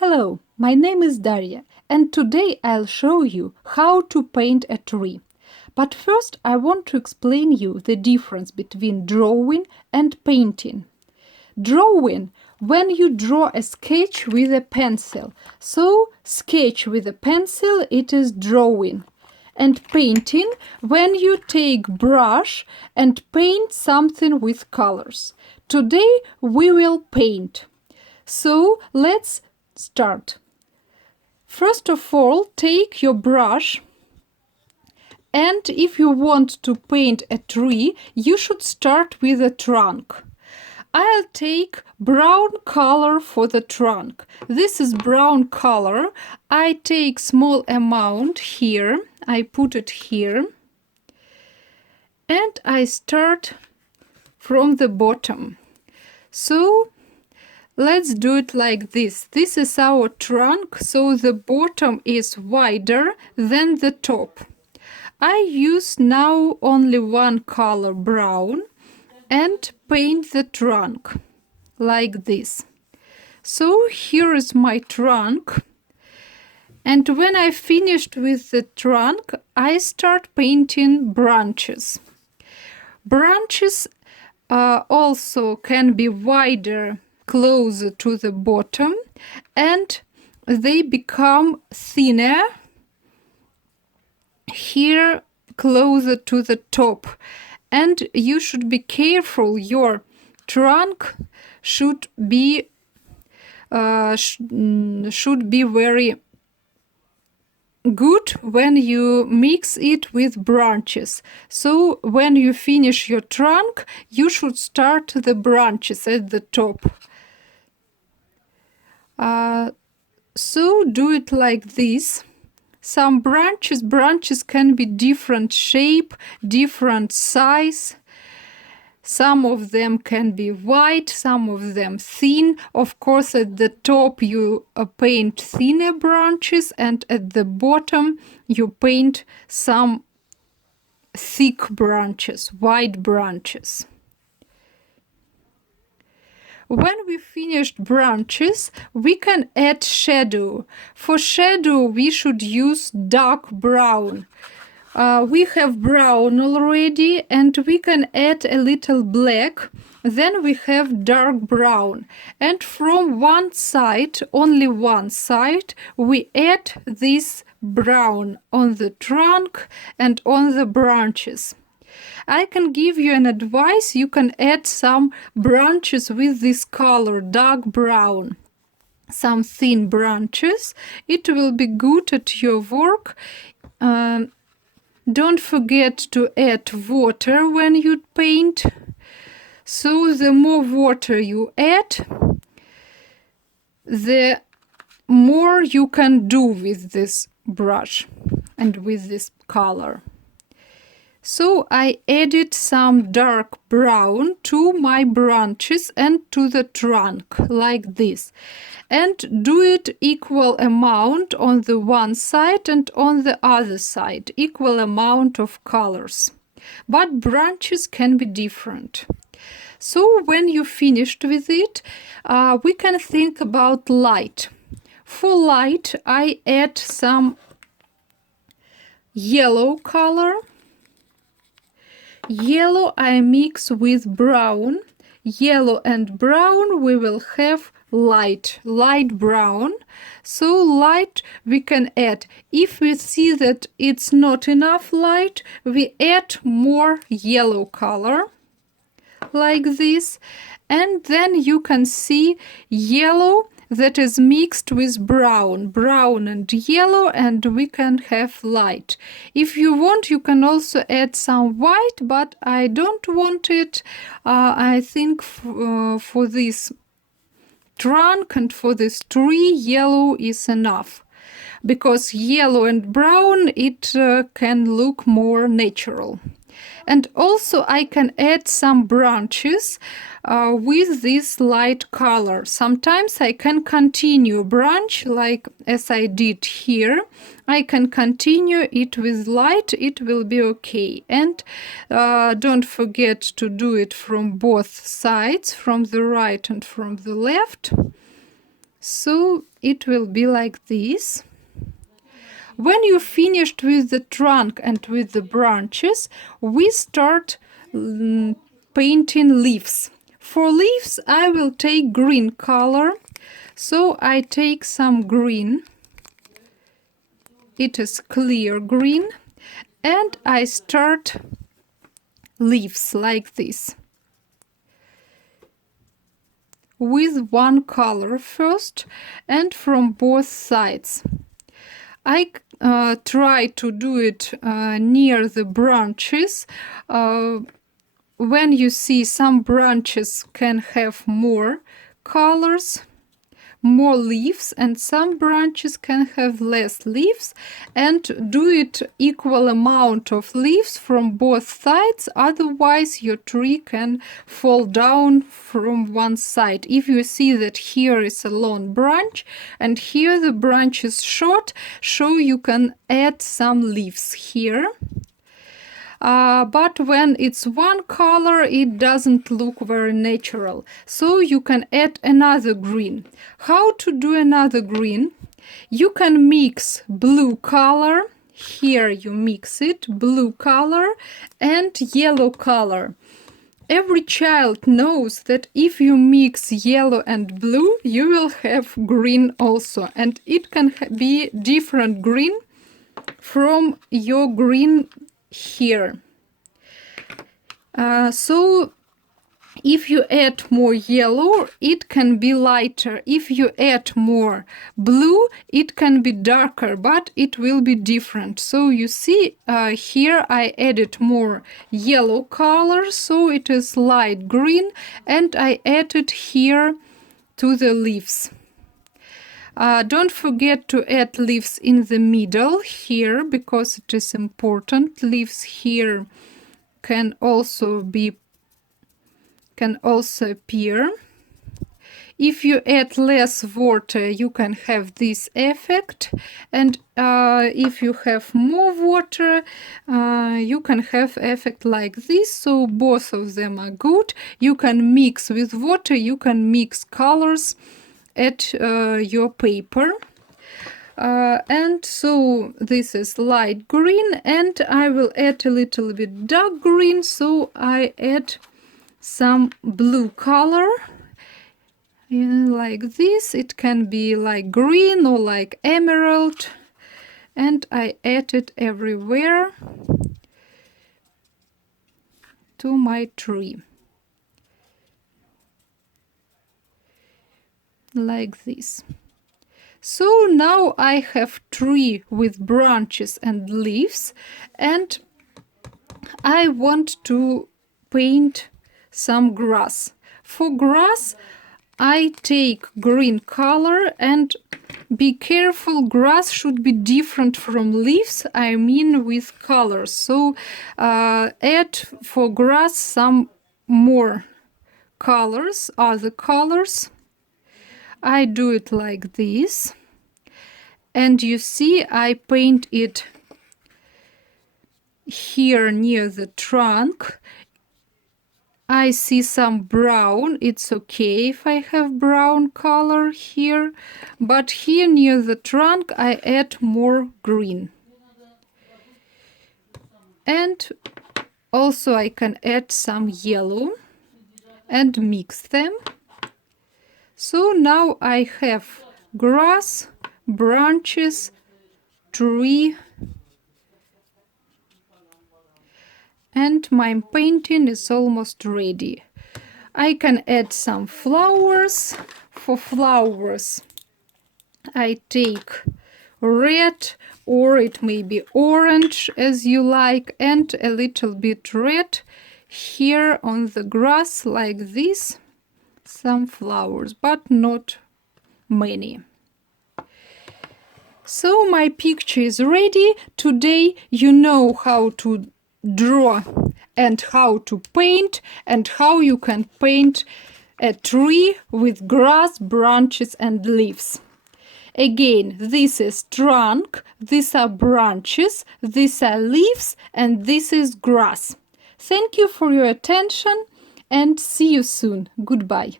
Hello, my name is Daria, and today I'll show you how to paint a tree. But first I want to explain you the difference between drawing and painting. Drawing, when you draw a sketch with a pencil. So, sketch with a pencil, it is drawing. And painting, when you take brush and paint something with colors. Today we will paint. So, let's start. First of all, take your brush, and if you want to paint a tree, you should start with a trunk. I'll take brown color for the trunk. This is brown color. I take small amount here. I put it here. And I start from the bottom. So let's do it like this. This is our trunk, so the bottom is wider than the top. I use now only one color, brown, and paint the trunk like this. So here is my trunk. And when I finished with the trunk, I start painting branches. Branches also can be wider, closer to the bottom, and they become thinner here closer to the top. And you should be careful, your trunk should be very good when you mix it with branches. So when you finish your trunk, you should start the branches at the top. So do it like this. Some branches can be different shape, different size. Some of them can be wide, some of them thin. Of course, at the top you paint thinner branches, and at the bottom you paint some thick branches, wide branches. When we finished branches, we can add shadow. For shadow, we should use dark brown. We have brown already, and we can add a little black. Then we have dark brown. And from one side, only one side, we add this brown on the trunk and on the branches. I can give you an advice. You can add some branches with this color, dark brown. Some thin branches. It will be good at your work. Don't forget to add water when you paint. So the more water you add, the more you can do with this brush and with this color. So I added some dark brown to my branches and to the trunk, like this. And do it equal amount on the one side and on the other side, equal amount of colors. But branches can be different. So when you finished with it, we can think about light. For light, I add some yellow color. Yellow I mix with brown. Yellow and brown we will have light brown. So light we can add. If we see that it's not enough light, we add more yellow color like this. And then you can see yellow that is mixed with brown and yellow, and we can have light. If you want, you can also add some white, but I don't want it. I think for this trunk and for this tree, yellow is enough, because yellow and brown, it can look more natural. And also I can add some branches with this light color. Sometimes I can continue branch like as I did here. I can continue it with light, it will be okay. And don't forget to do it from both sides, from the right and from the left. So it will be like this. When you finished with the trunk and with the branches, we start painting leaves. For leaves, I will take green color. So I take some green. It is clear green. And I start leaves like this. With one color first and from both sides. I try to do it near the branches. When you see some branches can have more colors, more leaves, and some branches can have less leaves, and do it equal amount of leaves from both sides, otherwise your tree can fall down from one side. If you see that here is a long branch and here the branch is short, so you can add some leaves here. But when it's one color, it doesn't look very natural. So you can add another green. How to do another green? You can mix blue color. Here you mix it, blue color and yellow color. Every child knows that if you mix yellow and blue, you will have green also. And it can be different green from your green here. So if you add more yellow, it can be lighter. If you add more blue, it can be darker, but it will be different. So you see here I added more yellow color, so it is light green, and I added here to the leaves. Don't forget to add leaves in the middle here, because it is important. Leaves here can also appear. If you add less water, you can have this effect, and if you have more water, you can have effect like this. So both of them are good. You can mix with water, you can mix colors at your paper. And so this is light green, and I will add a little bit dark green, so I add some blue color like this. It can be like green or like emerald, and I add it everywhere to my tree like this. So now I have tree with branches and leaves, and I want to paint some grass. For grass, I take green color, and be careful, grass should be different from leaves, I mean with colors. So add for grass some more colors, other colors. I do it like this, and you see I paint it here near the trunk. I see some brown. It's okay if I have brown color here, but here near the trunk I add more green. And also I can add some yellow and mix them. So now I have grass, branches, tree, and my painting is almost ready. I can add some flowers. For flowers, I take red, or it may be orange as you like, and a little bit red here on the grass like this. Some flowers, but not many. So my picture is ready. Today you know how to draw and how to paint, and how you can paint a tree with grass, branches and leaves. Again, this is trunk, these are branches, these are leaves, and this is grass. Thank you for your attention, and see you soon. Goodbye.